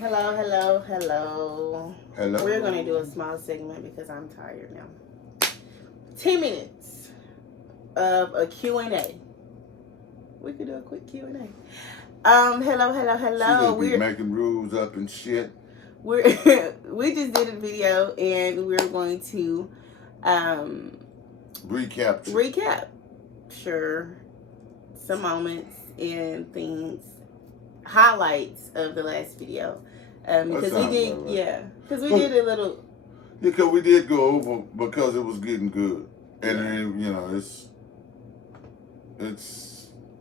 Hello, hello, hello. Hello. We're going to do a small segment because I'm tired now. 10 minutes of a Q&A. We could do a quick Q&A. Hello, hello, She hello. just be making rules up and shit. We just did a video and we're going to recap. Sure. Some moments and things, highlights of the last video. Because we did, right. because we did a little. Yeah, because we did go over because it was getting good, and Yeah. then,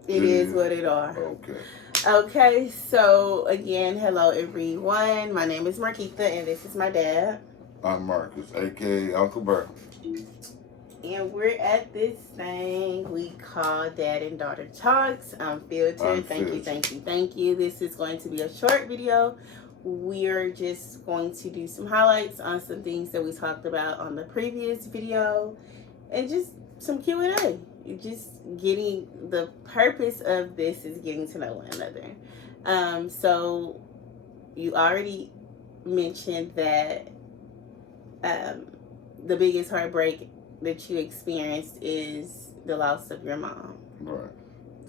It is what it are. Okay. Okay, so again, hello everyone. My name is Marquita, and this is my dad. I'm Marcus, aka Uncle Bert. And we're at this thing we call Dad and Daughter Talks. Unfiltered. Thank you. This is going to be a short video. We're just going to do some highlights on some things that we talked about on the previous video, and just some Q&A. Just getting, the purpose of this is getting to know one another. So you already mentioned that the biggest heartbreak that you experienced is the loss of your mom. Right.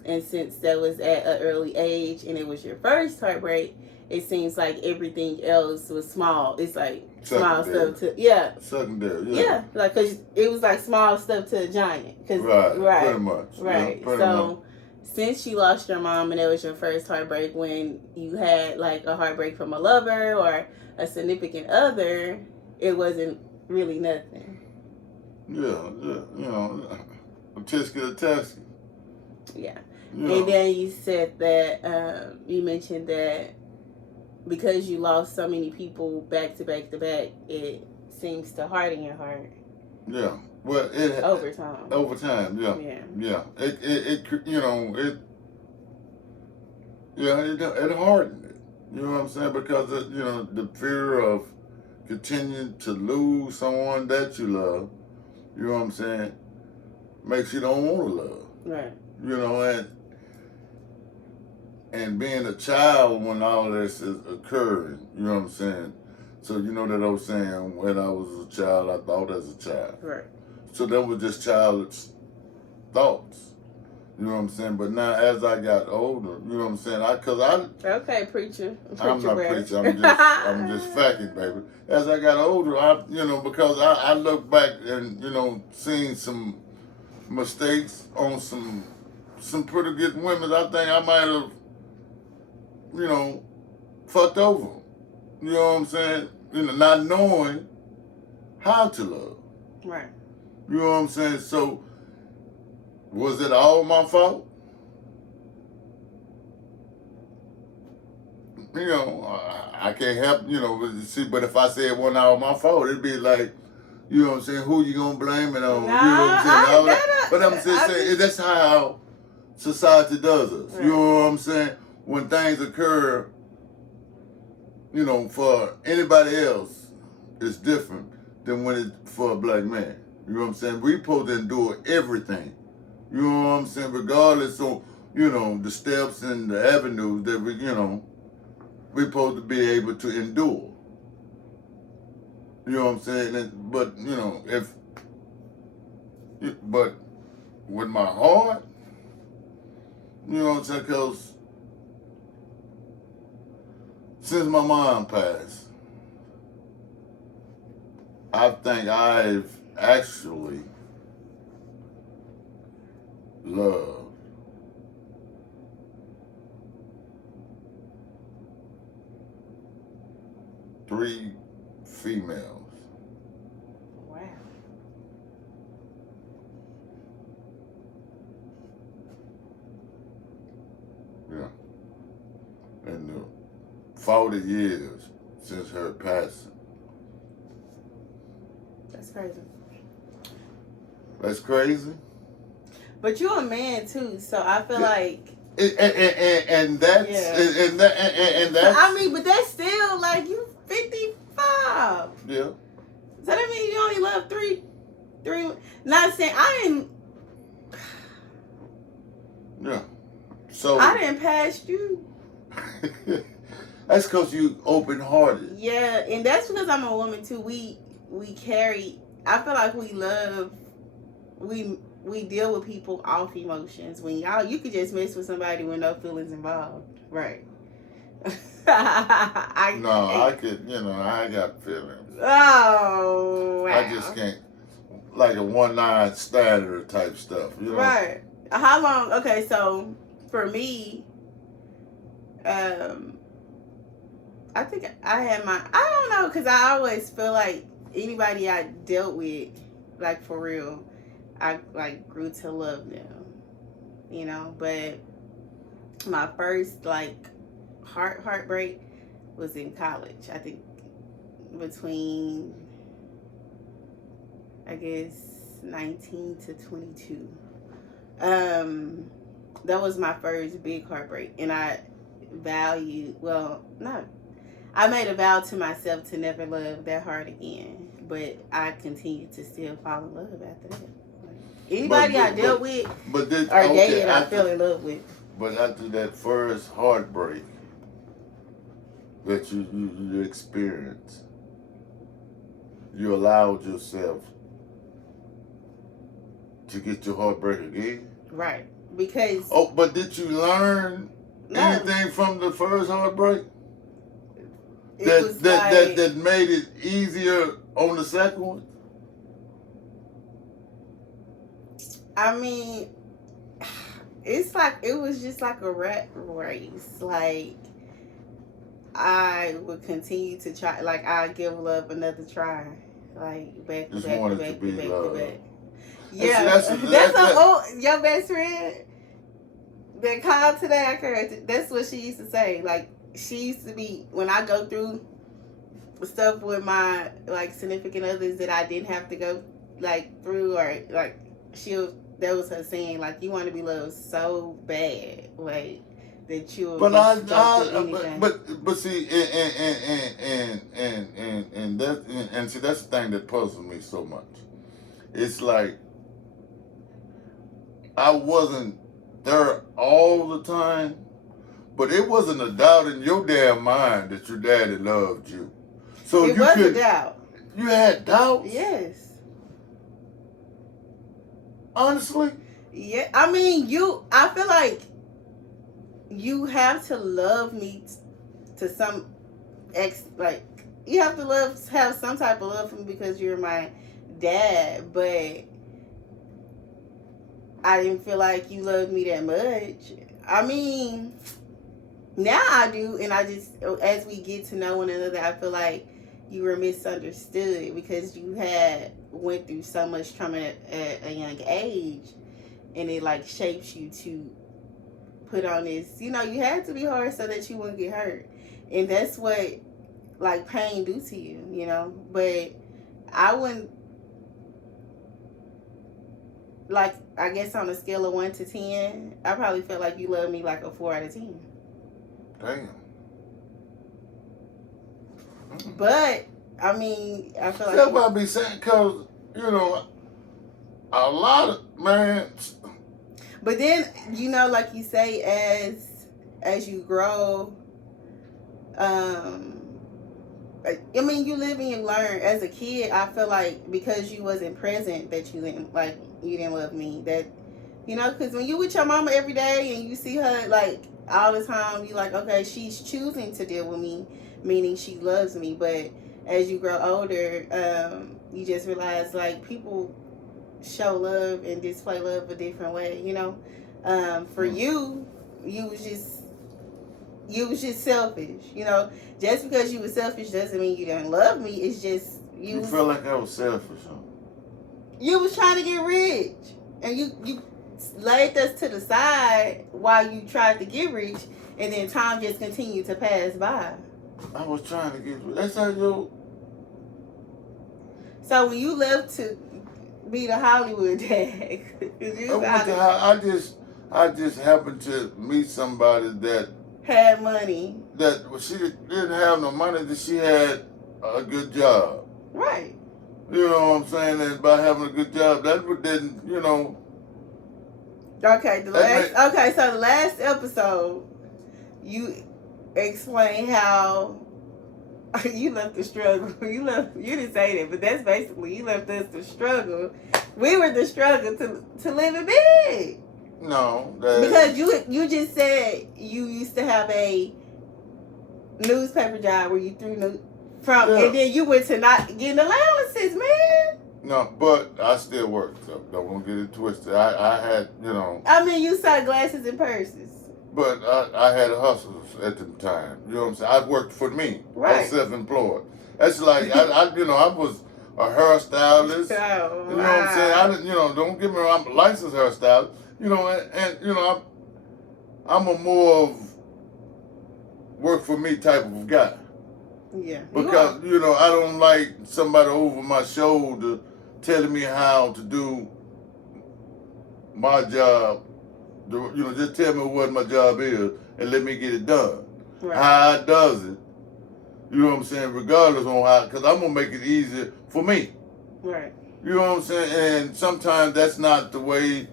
And since that was at an early age and it was your first heartbreak, it seems like everything else was small. It's like small stuff to secondary. Like, because it was like small stuff to a giant. Right. Pretty much. Right. Yeah, so since you lost your mom and it was your first heartbreak, when you had like a heartbreak from a lover or a significant other, it wasn't really nothing. Yeah. A tisky. Yeah. And then you said that you mentioned that because you lost so many people back to back, it seems to harden your heart. Yeah. Well, it over time. Yeah. It hardened it. You know what I'm saying? Because the fear of continuing to lose someone that you love, you know what I'm saying, makes you don't want to love. Right. And being a child when all this is occurring, you know what I'm saying? So you know that I was saying, when I was a child, I thought as a child. Right. So that was just childish thoughts. You know what I'm saying? But now as I got older, you know what I'm saying? Okay, preacher. I'm not preaching. I'm just facting, baby. As I got older, because I look back and, seen some mistakes on some pretty good women. I think I might have, fucked over. You know what I'm saying? Not knowing how to love. Right. You know what I'm saying? So, was it all my fault? I can't help, see, but if I say it wasn't all my fault, it'd be like, you know what I'm saying, who you gonna blame it on? You know what I'm saying? But I'm just saying, that's how society does us. Right. You know what I'm saying? When things occur, for anybody else, it's different than when it's for a black man. You know what I'm saying? We supposed to endure everything. You know what I'm saying? Regardless of, the steps and the avenues that we're supposed to be able to endure. You know what I'm saying? But with my heart, you know what I'm saying? Because since my mom passed, I think I've actually loved 3 females. Wow. Yeah. In the 40 years since her passing. That's crazy. That's crazy? But you're a man too, so I feel like and that's and that's. I mean, but that's still like you 55. Yeah. So that means you only love three. Not saying I didn't. Yeah. So I didn't pass you. Hey, That's because you open-hearted. Yeah, and that's because I'm a woman too. We carry. I feel like we deal with people off emotions. When you could just mess with somebody with no feelings involved, right? I could, I got feelings. Oh, wow. I just can't, like a one-night standard type stuff, Right. How long? Okay, so for me, I think I had I don't know, because I always feel like anybody I dealt with, like for real, I like grew to love them, but my first like heartbreak was in college. I think between, I guess, 19 to 22. That was my first big heartbreak, and I made a vow to myself to never love that hard again, but I continued to still fall in love after that. Anybody I dealt with or dated, I fell in love with. But after that first heartbreak that you experienced, you allowed yourself to get your heartbreak again? Right. Because... Oh, but did you learn anything from the first heartbreak? That made it easier on the second one? I mean, it's like, it was just like a rat race. Like, I would continue to try, like, I'd give love another try. Like, back to back to back to back to back. Yeah, that's your best friend that called today. I heard that's what she used to say. Like, she used to be, when I go through stuff with my like significant others that I didn't have to go like through, or like that was her saying, like, you want to be loved so bad, like that you'll. But see, and see, that's the thing that puzzles me so much. It's like I wasn't there all the time, but it wasn't a doubt in your damn mind that your daddy loved you. So it was a doubt. You had doubts? Yes. Honestly? Yeah. I mean, I feel like you have to love me to some like, you have to have some type of love for me because you're my dad, but I didn't feel like you loved me that much. I mean, now I do, and I just, as we get to know one another, I feel like you were misunderstood because you had went through so much trauma at a young age, and it like shapes you to put on this, you had to be hard so that you wouldn't get hurt, and that's what like pain do to you, but I wouldn't, like, I guess on a scale of 1 to 10, I probably felt like you loved me like a 4 out of 10. Damn. But I mean, I feel like that's what I be saying, cause a lot of man. But then like you say, as you grow, I mean, you live and you learn. As a kid, I feel like because you wasn't present, that you didn't love me. That because when you with your mama every day and you see her like all the time, you like, okay, she's choosing to deal with me, meaning she loves me. But as you grow older, you just realize like people show love and display love a different way. For you was just selfish. Just because you were selfish doesn't mean you didn't love me. It's just you feel like I was selfish, huh? You was trying to get rich, and you laid us to the side while you tried to get rich, and then time just continued to pass by. I was trying to get rich. That's how you. So when you left to be the Hollywood dad, I just happened to meet somebody that had money. That she didn't have no money. That she had a good job. Right. You know what I'm saying? And by having a good job, that didn't, Okay. So the last episode, explain how you left the struggle. You didn't say that, but that's basically you left us to struggle. We were the struggle to live it big. No, because you just said you used to have a newspaper job where you threw from, and then you went to not getting allowances, man. No, but I still worked, so don't want to get it twisted. I had, I mean, you sold glasses and purses. But I had hustles at the time. You know what I'm saying? I worked for me. Right. I was self-employed. That's like, I was a hairstylist. Oh, you know what I'm saying? I didn't, don't get me wrong, I'm a licensed hairstylist. And I'm a more of work for me type of guy. Yeah. Because, I don't like somebody over my shoulder telling me how to do my job. Just tell me what my job is and let me get it done. Right. How I does it, you know what I'm saying, regardless on how, because I'm going to make it easier for me. Right. You know what I'm saying? And sometimes that's not the way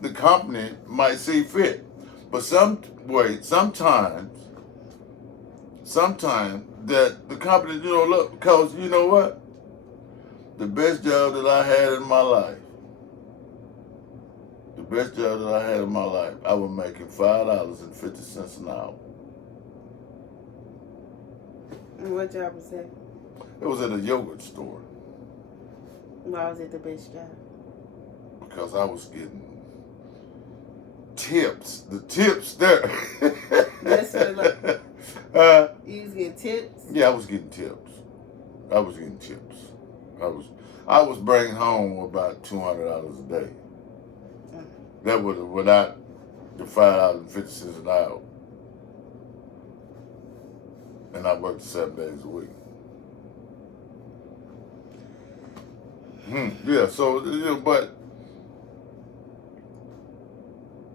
the company might see fit. But sometimes that the company, look, because you know what? The best job that I had in my life, I was making $5.50 an hour. And what job was that? It was at a yogurt store. Why was it the best job? Because I was getting tips. The tips there. That's what you was getting tips? Yeah, I was getting tips. I was bringing home about $200 a day. That was without the $5.50 an hour. And I worked 7 days a week. Yeah, so, but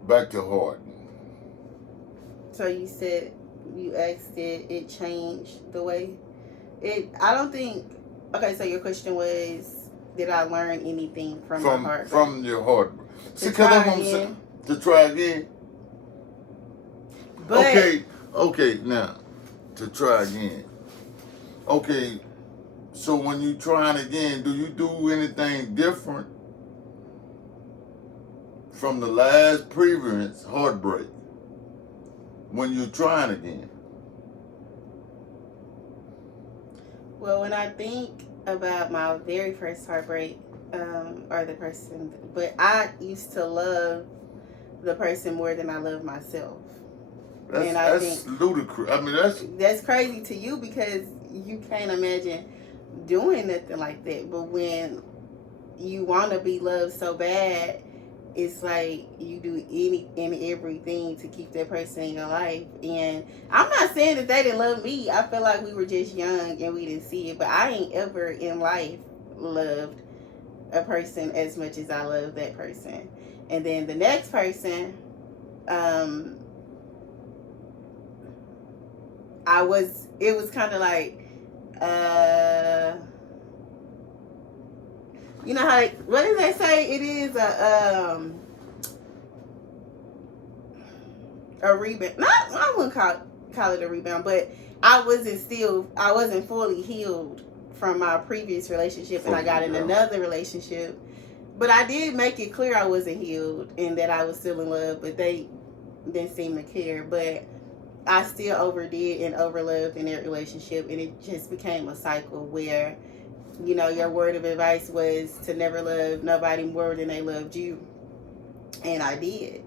back to Heart. So you said, you asked it changed the way? I don't think, okay, so your question was, did I learn anything from my heart? From your heart. See, because that's what I'm saying. To try again. But, okay, now, to try again. Okay, so when you trying again, do you do anything different from the last previous heartbreak when you're trying again? Well, when I think about my very first heartbreak, or the person, but I used to love the person more than I love myself. That's ludicrous. I mean, that's crazy to you because you can't imagine doing nothing like that. But when you want to be loved so bad, it's like you do any and everything to keep that person in your life. And I'm not saying that they didn't love me. I feel like we were just young and we didn't see it. But I ain't ever in life loved a person as much as I love that person. And then the next person, it was kind of like, you know how, what did they say? It is a rebound. I wouldn't call it a rebound, but I wasn't fully healed from my previous relationship, and I got in another relationship. But I did make it clear I wasn't healed and that I was still in love, but they didn't seem to care. But I still overdid and overloved in that relationship, and it just became a cycle where, your word of advice was to never love nobody more than they loved you. And I did.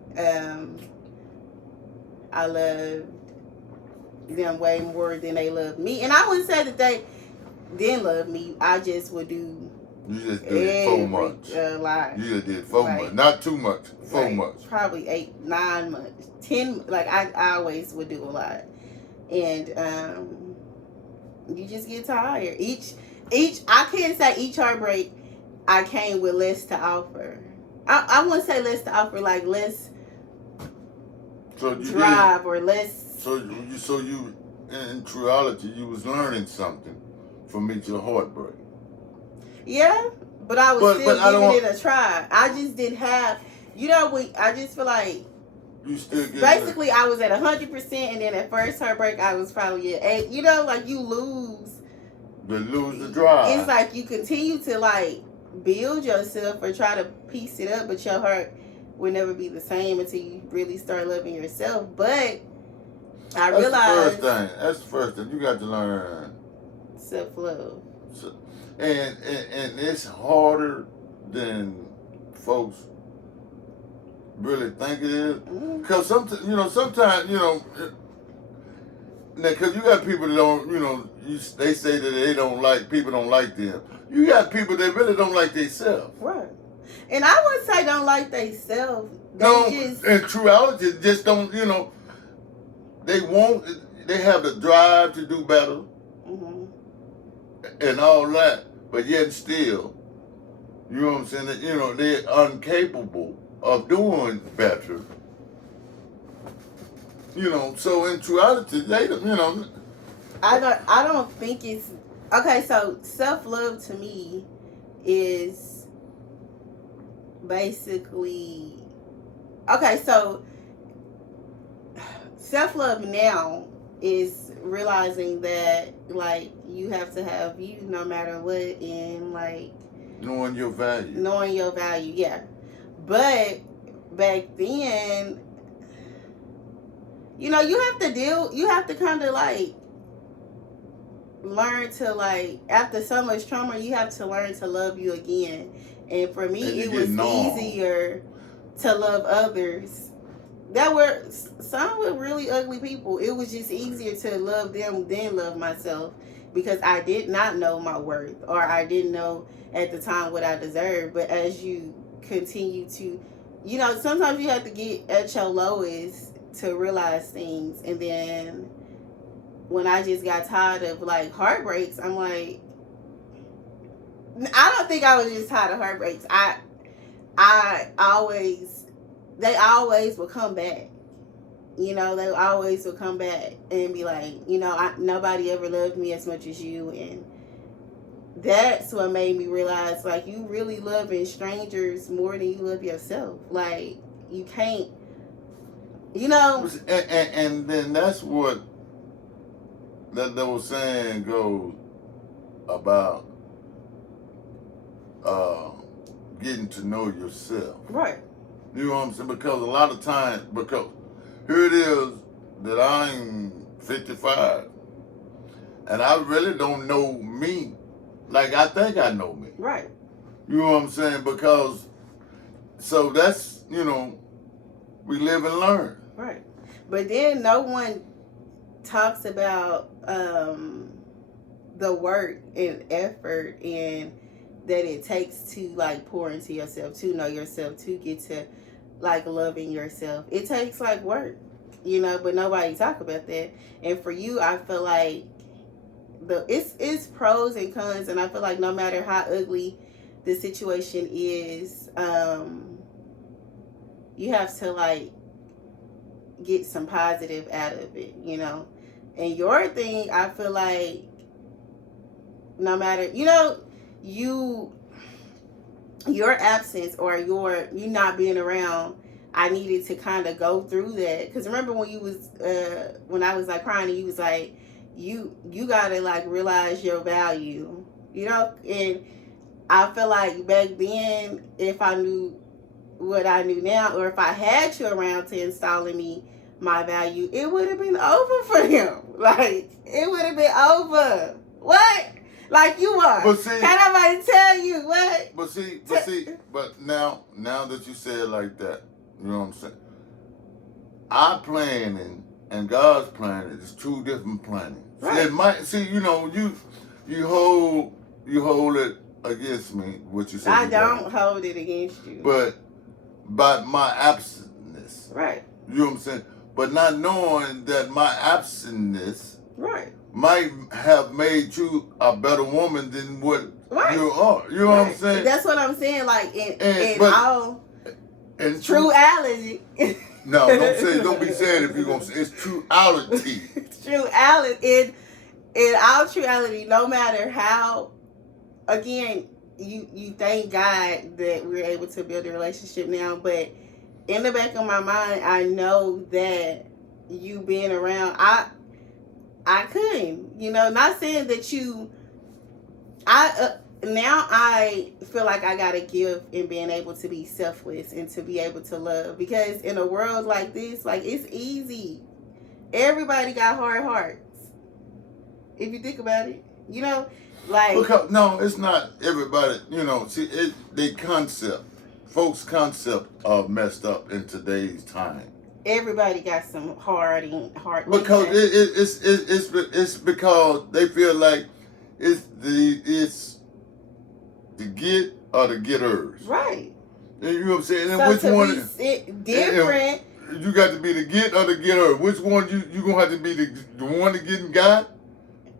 I loved them way more than they loved me. And I wouldn't say that they didn't love me. I just would do. You just did so much. You just did so much. Not too much. So much. Probably 8, 9 months. 10. Like, I always would do a lot. And you just get tired. I can't say each heartbreak I came with less to offer. I wouldn't say less to offer, like less drive or less. So you, in reality, you was learning something from each heartbreak. Yeah, but I was still giving it a try. I just didn't have, I just feel like you still get basically I was at 100%, and then at first HeartBreak I was probably at 8. You know, like you lose the drive. It's like you continue to like build yourself or try to piece it up, but your heart will never be the same until you really start loving yourself. But I realized That's the first thing. You got to learn self-love. And it's harder than folks really think it is. Because sometimes, because you got people that don't, they say that people don't like them. You got people that really don't like themselves. Right. And I would say don't like themselves. In truality, just don't, they have the drive to do better and all that, but yet still, you know what I'm saying, that, they're incapable of doing better. So in truality, they, I don't think it's okay. So self-love to me is basically okay. So self-love now is realizing that like you have to have you no matter what, and like knowing your value. Yeah. But back then, you have to kind of like learn to like, after so much trauma, you have to learn to love you again. And for me, it was easier to love others some were really ugly people. It was just easier to love them than love myself, because I did not know my worth, or I didn't know at the time what I deserved. But as you continue to, sometimes you have to get at your lowest to realize things. And then when I just got tired of like heartbreaks, I'm like, I don't think I was just tired of heartbreaks. They always would come back. They always would come back and be like, nobody ever loved me as much as you. And that's what made me realize, like, you really loving strangers more than you love yourself. Like, you can't, And then that's what that was saying goes about getting to know yourself. Right. You know what I'm saying? Because a lot of times, because here it is that I'm 55, and I really don't know me like I think I know me. Right. You know what I'm saying? Because, so that's, we live and learn. Right. But then no one talks about the work and effort and that it takes to like pour into yourself, to know yourself, to get to like loving yourself. It takes like work, but nobody talk about that. And for you, I feel like it's pros and cons, and I feel like no matter how ugly the situation is, you have to like get some positive out of it, And your thing, I feel like no matter, your absence or you not being around, I needed to kind of go through that. Because remember when you was when I was like crying, and you was like, you gotta like realize your value, and I feel like back then, if I knew what I knew now, or if I had you around to install in me my value, it would have been over for him. Like, it would have been over. What? Like you are. But see, can't nobody tell you what? But now that you say it like that, you know what I'm saying? Our planning and God's planning is two different plannings. Right. It might you hold it against me, what you said. I don't hold it against you. But by my absentness. Right. You know what I'm saying? But not knowing that my absentness right. might have made you a better woman than what right. you are. You know what I'm saying? That's what I'm saying. Like in all truality. No, don't be saying if you're gonna say it's truality. Truality. In all truality, no matter how, again, you thank God that we're able to build a relationship now, but in the back of my mind, I know that you being around, I couldn't, not saying that now I feel like I gotta give in being able to be selfless and to be able to love, because in a world like this, like, it's easy. Everybody got hard hearts. If you think about it, like, because no, it's not everybody. See, folks' concept are messed up in today's time. Everybody got some heart. Because it's because they feel like it's the get or the getters. Right. And you know what I'm saying? And so which to one be different. You got to be the get or the getter. Which one you gonna have to be the one that getting got?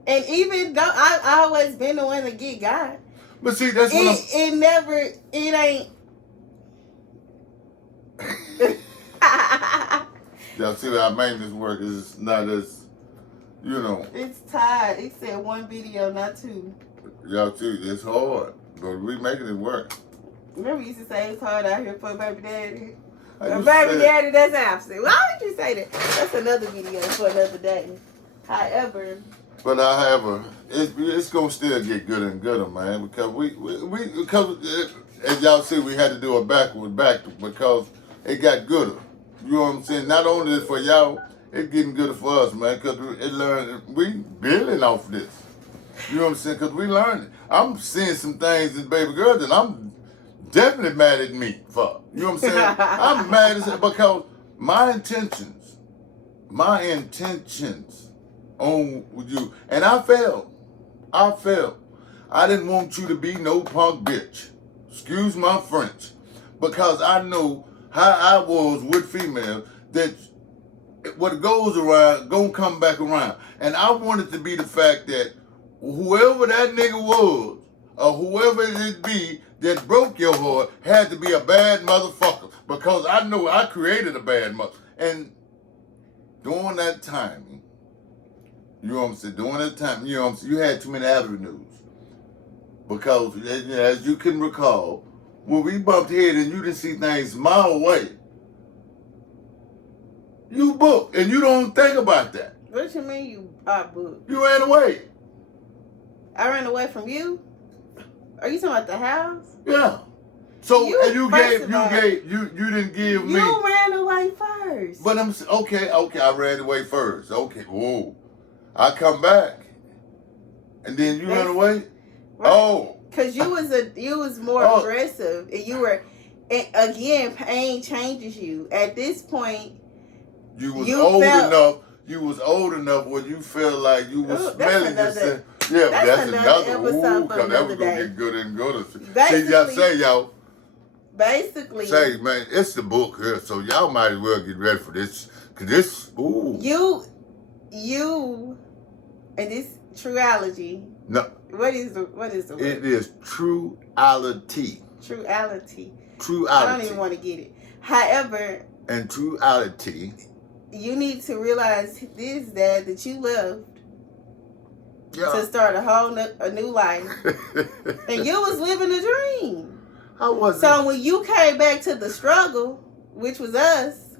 And even though I always been the one to get God. But see, that's what it ain't. Y'all see that I made this work is not as, It's tired. It said one video, not two. Y'all see, it's hard, but we making it work. Remember you used to say it's hard out here for a baby daddy? A baby daddy that's absent. Why would you say that? That's another video for another day. However, it's gonna still get gooder and gooder, man, because because as y'all see, we had to do a back because it got gooder. You know what I'm saying? Not only for y'all, it's getting gooder for us, man, because we building off this. You know what I'm saying? Because we learning. I'm seeing some things in baby girl that I'm definitely mad at me for. You know what I'm saying? I'm mad as because my intentions on you, and I failed. I didn't want you to be no punk bitch. Excuse my French. Because I know how I was with females, that what goes around, gonna come back around. And I wanted to be the fact that whoever that nigga was, or whoever it be that broke your heart, had to be a bad motherfucker. Because I know I created a bad mother. And during that time, you know what I'm saying? During that time, you know what I'm saying? You had too many avenues. Because, as you can recall, when we bumped head and you didn't see things my way, you booked, and you don't think about that. What you mean you booked? You ran away. I ran away from you? Are you talking about the house? Yeah. So you didn't give me. You ran away first. But okay, I ran away first. Okay, whoa. I come back. And then you ran away? Right. Oh. Because you was more aggressive, and you were, and again, pain changes you. At this point, you was old enough where you felt like you was smelling yourself. Yeah, that's another episode. Because that was gonna get good and good. See, y'all. Basically, say, man, it's the book here, so y'all might as well get ready for this. Cause this, ooh. You, and this truology. No. What is the word? It is truality. Truality. Truality. I don't even want to get it. However. And truality. You need to realize this, Dad, that you left to start a new life. And you was living a dream. I wasn't. So when you came back to the struggle, which was us,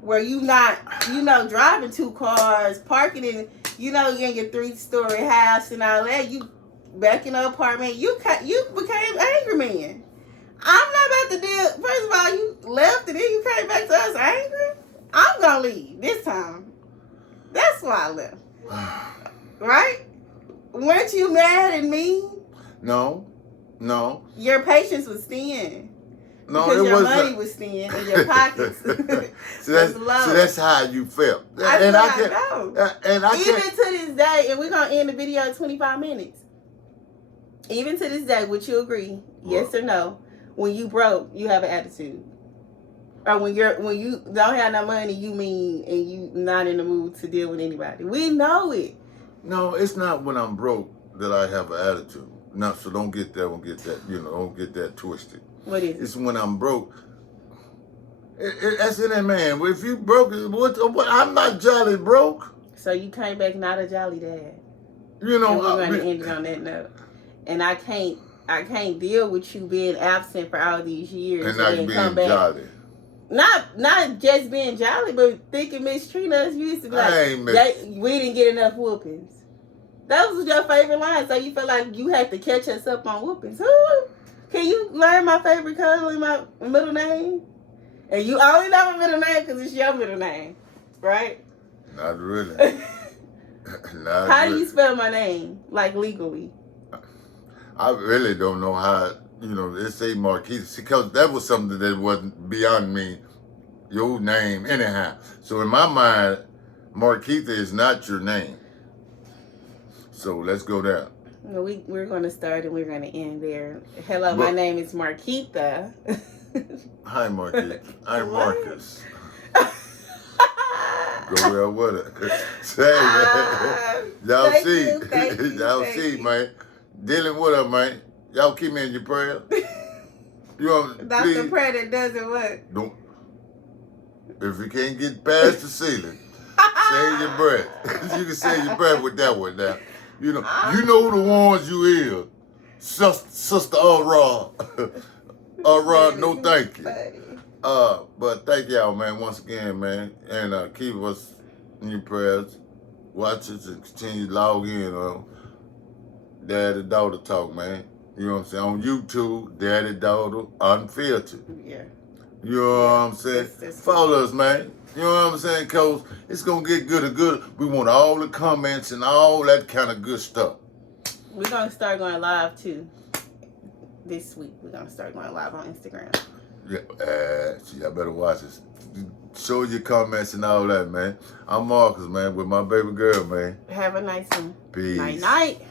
where you not, driving 2 cars, parking in, you in your 3-story house and all that, you back in the apartment, you became angry man. I'm not about to deal. First of all, you left and then you came back to us angry. I'm gonna leave this time. That's why I left. Right? Weren't you mad at me? No. Your patience was thin. No, because your wasn't. Money was thin and your pockets was low. So that's how you felt. I know. Even to this day, and we're gonna end the video in 25 minutes. Even to this day, would you agree? Yes or no? When you broke, you have an attitude. Or when you don't have no money, you mean, and you not in the mood to deal with anybody. We know it. No, it's not when I'm broke that I have an attitude. No, so don't get that. Don't get that twisted. What is it? It's when I'm broke. That's in that man. If you broke, what? I'm not jolly broke. So you came back not a jolly dad. You know, and we're going to end it on that note. And I can't deal with you being absent for all these years and not being jolly. Not just being jolly, but thinking mistreating us. You used to be like, we didn't get enough whoopings. That was your favorite line, so you felt like you had to catch us up on whoopings. Can you learn my favorite color in my middle name? And you only know my middle name because it's your middle name, right? Not really. How do you spell my name, like legally? I really don't know how, they say Marquita, because that was something that wasn't beyond me, your name, anyhow. So in my mind, Marquita is not your name. So let's go there. No, we're going to start and we're going to end there. Hello, my name is Marquita. Hi, Marquita. I'm Marcus. Go well with it. Say, man. Y'all see, man. Dealing with her, man. Y'all keep me in your prayer. That's the prayer that doesn't what? Don't. If you can't get past the ceiling, save your breath. You can save your breath with that one now. You know the ones you is. Sister Aura. Aura, no thank you. But thank y'all, man, once again, man. And keep us in your prayers. Watch us and continue to log in on Daddy Daughter Talk, man. You know what I'm saying? On YouTube, Daddy Daughter Unfiltered. Yeah. You know what I'm saying? Follow us, man. You know what I'm saying? Because it's going to get good and good. We want all the comments and all that kind of good stuff. We're going to start going live, too. This week, we're going to start going live on Instagram. Yeah, I better watch this. Show your comments and all that, man. I'm Marcus, man, with my baby girl, man. Have a nice one. Peace. Night-night.